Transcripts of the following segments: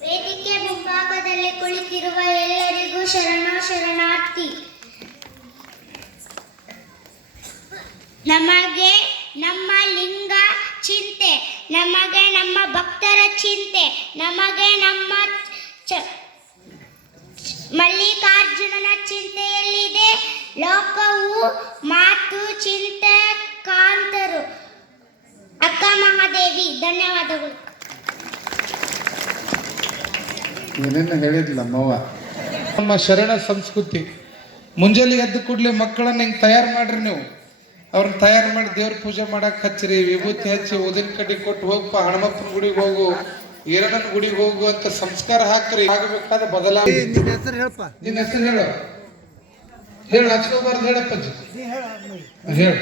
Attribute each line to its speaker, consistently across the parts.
Speaker 1: ವೇದಿಕೆ ಮುಂಭಾಗದಲ್ಲಿ ಕುಳಿತಿರುವ ಎಲ್ಲರಿಗೂ ಶರಣ ಶರಣಾರ್ಥಿ. ನಮಗೆ ನಮ್ಮ ಲಿಂಗ ಚಿಂತೆ, ನಮಗೆ ನಮ್ಮ ಭಕ್ತರ ಚಿಂತೆ, ನಮಗೆ ನಮ್ಮ ಮಲ್ಲಿಕಾರ್ಜುನನ ಚಿಂತೆಯಲ್ಲಿದೆ. ಲೋಕವು ಮಾತು, ಚಿಂತೆ, ಕಾಂತರು. ಅಕ್ಕ ಮಹಾದೇವಿ, ಧನ್ಯವಾದಗಳು.
Speaker 2: ಏನೇನು ಹೇಳಿದ್ಲ ನಮ್ಮವ್ವ
Speaker 3: ನಮ್ಮ ಶರಣ ಸಂಸ್ಕೃತಿ. ಮುಂಜಾನೆ ಎದ್ದು ಕೂಡಲೇ ಮಕ್ಕಳನ್ನ ಹಿಂಗೆ ತಯಾರು ಮಾಡ್ರಿ ನೀವು. ಅವ್ರನ್ನ ತಯಾರು ಮಾಡಿ ದೇವ್ರ ಪೂಜೆ ಮಾಡಕ್ಕೆ ಹಚ್ಚಿರಿ ವಿಭೂತಿ ಹಚ್ಚಿ ಉದಿನ ಕಡ್ಡಿ ಕೊಟ್ಟು ಹೋಗಪ್ಪ ಹಣಮಪ್ಪನ ಗುಡಿಗೆ ಹೋಗು ಈರಣ್ಣನ ಗುಡಿಗೆ ಹೋಗು ಅಂತ ಸಂಸ್ಕಾರ ಹಾಕ್ರಿ. ಆಗಬೇಕಾದ ಬದಲಾವಣೆ.
Speaker 4: ನಿನ್ನ ಹೆಸರು ಹೇಳಪ್ಪ
Speaker 3: ನಿನ್ನ ಹೆಸರು ಹೇಳು. ಹೇಳು ಹಚ್ಕೋಬಾರ್ದು ಹೇಳಪ್ಪ ಹೇಳು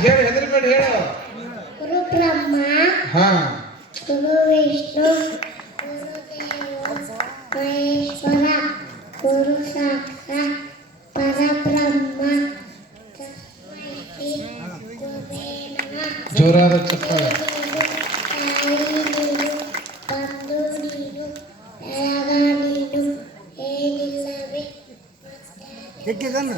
Speaker 3: ಹೇಳು. ಹೆದರ್ಬೇಡ ಹೇಳು ಹಾ.
Speaker 1: ಗುರು ವಿಷ್ಣು ಗುರುದೇವ ಮಹೇಶ್ವರ ಗುರು ಸಾಕ್ಷಾತ್ ಪರಬ್ರಹ್ಮ ತಸ್ಮೈ ಶ್ರೀ ಗುರುವೇ ನಮಃ
Speaker 3: ಜೋರಾದ ಚಪ್ಪಾಳೆ
Speaker 1: ತಾಯಿ ನೀನು ಬಂಧು ನೀನು ಬೆಳಗ ನೀನು ಏನಿಲ್ಲವೇ
Speaker 4: ಹೆಗ್ಗೆಗನ್ನ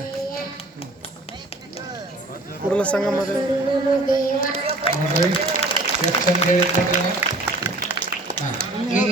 Speaker 4: ಕುಡಲ ಸಂಗಮ
Speaker 1: ನಮ್ಮ ದೇವ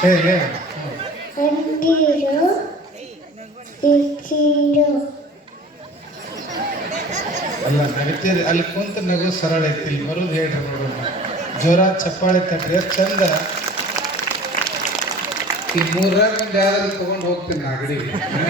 Speaker 3: ಹೇ ಹೇ.
Speaker 1: ಮಂದಿರು ಇಟ್ಟಿರು
Speaker 3: ಅಲ್ಲ ನಗತೀರಿ ಅಲ್ಲಿ ಕುಂತ ನಗು ಸರಳ ಐತಿ ಇಲ್ಲಿ ಬರೋದು ಹೇಳ್ರಿ ನೋಡೋಣ ಜ್ವರ ಚಪ್ಪಾಳೆ ತಟ್ರಿ ಎಷ್ಟು ಚಂದ. ಈ ಮೂರಾಗ ಒಂದು ಯಾವ್ದಾದ್ರು ತಗೊಂಡು ಹೋಗ್ತೀನಿ ನಾ